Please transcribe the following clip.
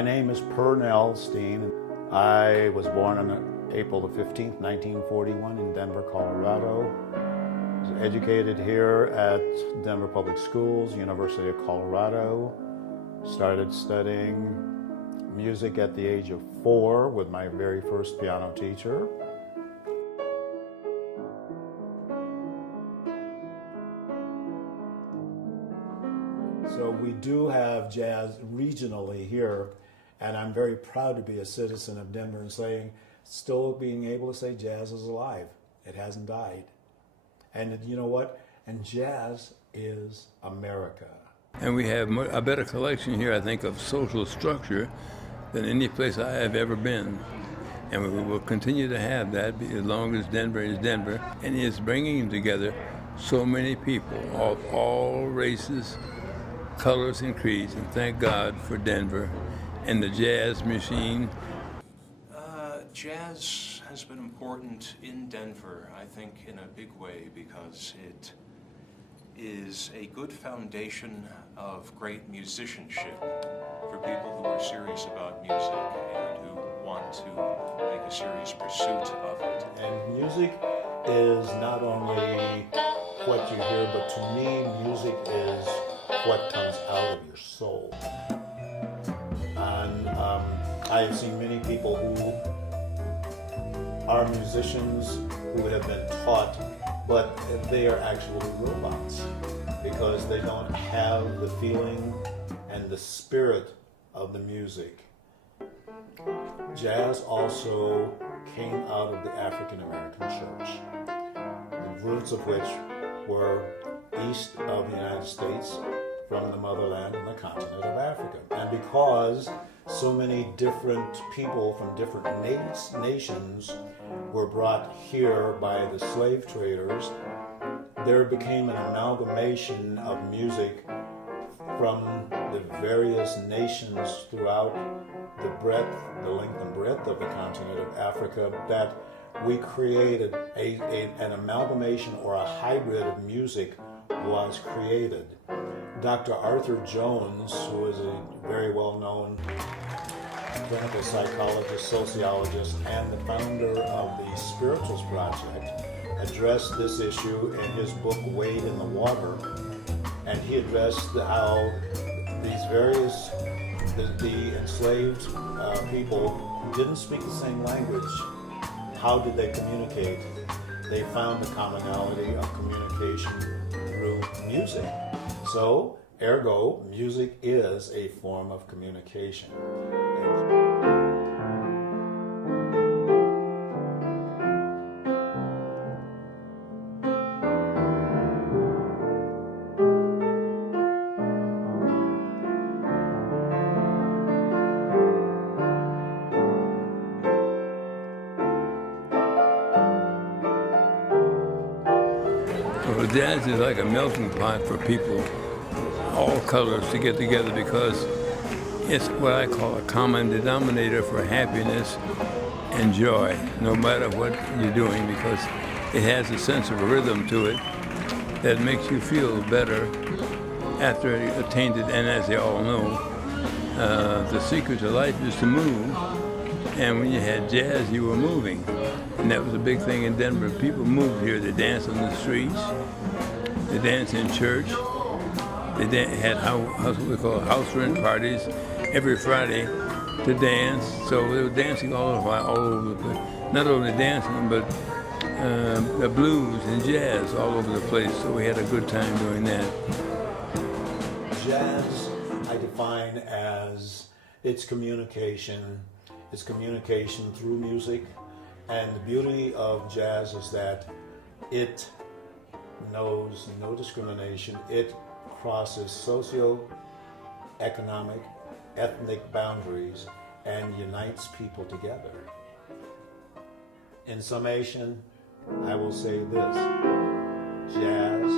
My name is Pernell Steen. I was born on April the 15th, 1941 in Denver, Colorado. I was educated here at Denver Public Schools, University of Colorado. Started studying music at the age of 4 with my very first piano teacher. So we do have jazz regionally here, and I'm very proud to be a citizen of Denver and still being able to say jazz is alive. It hasn't died. And you know what? And jazz is America. And we have a better collection here, I think, of social structure than any place I have ever been. And we will continue to have that as long as Denver is Denver. And it's bringing together so many people of all races, colors, and creeds. And thank God for Denver and the jazz machine. Jazz has been important in Denver, I think, in a big way, because it is a good foundation of great musicianship for people who are serious about music and who want to make a serious pursuit of it. And music is not only what you hear, but to me, music is what comes out of your soul. And I've seen many people who are musicians who have been taught, but they are actually robots because they don't have the feeling and the spirit of the music. Jazz also came out of the African American church, the roots of which were east of the United States from the motherland and the continent of Africa. And because so many different people from different nations were brought here by the slave traders, there became an amalgamation of music from the various nations throughout the breadth, the length and breadth of the continent of Africa, that we created an amalgamation or a hybrid of music was created. Dr. Arthur Jones, who is a very well-known clinical psychologist, sociologist, and the founder of the Spirituals Project, addressed this issue in his book, Wade in the Water, and he addressed how these various, the enslaved people didn't speak the same language. How did they communicate? They found the commonality of communication through music. So, ergo, music is a form of communication. Well, jazz is like a melting pot for people, all colors, to get together, because it's what I call a common denominator for happiness and joy, no matter what you're doing, because it has a sense of rhythm to it that makes you feel better after you attained it. And as they all know, the secret to life is to move. And when you had jazz, you were moving. And that was a big thing in Denver. People moved here. They danced on the streets. They danced in church. They had what we call house rent parties every Friday to dance. So they were dancing all over the place. Not only dancing, but the blues and jazz all over the place. So we had a good time doing that. Jazz, I define as its communication. It's communication through music. And the beauty of jazz is that it knows no discrimination. It crosses socio-economic, ethnic boundaries and unites people together. In summation, I will say this: jazz is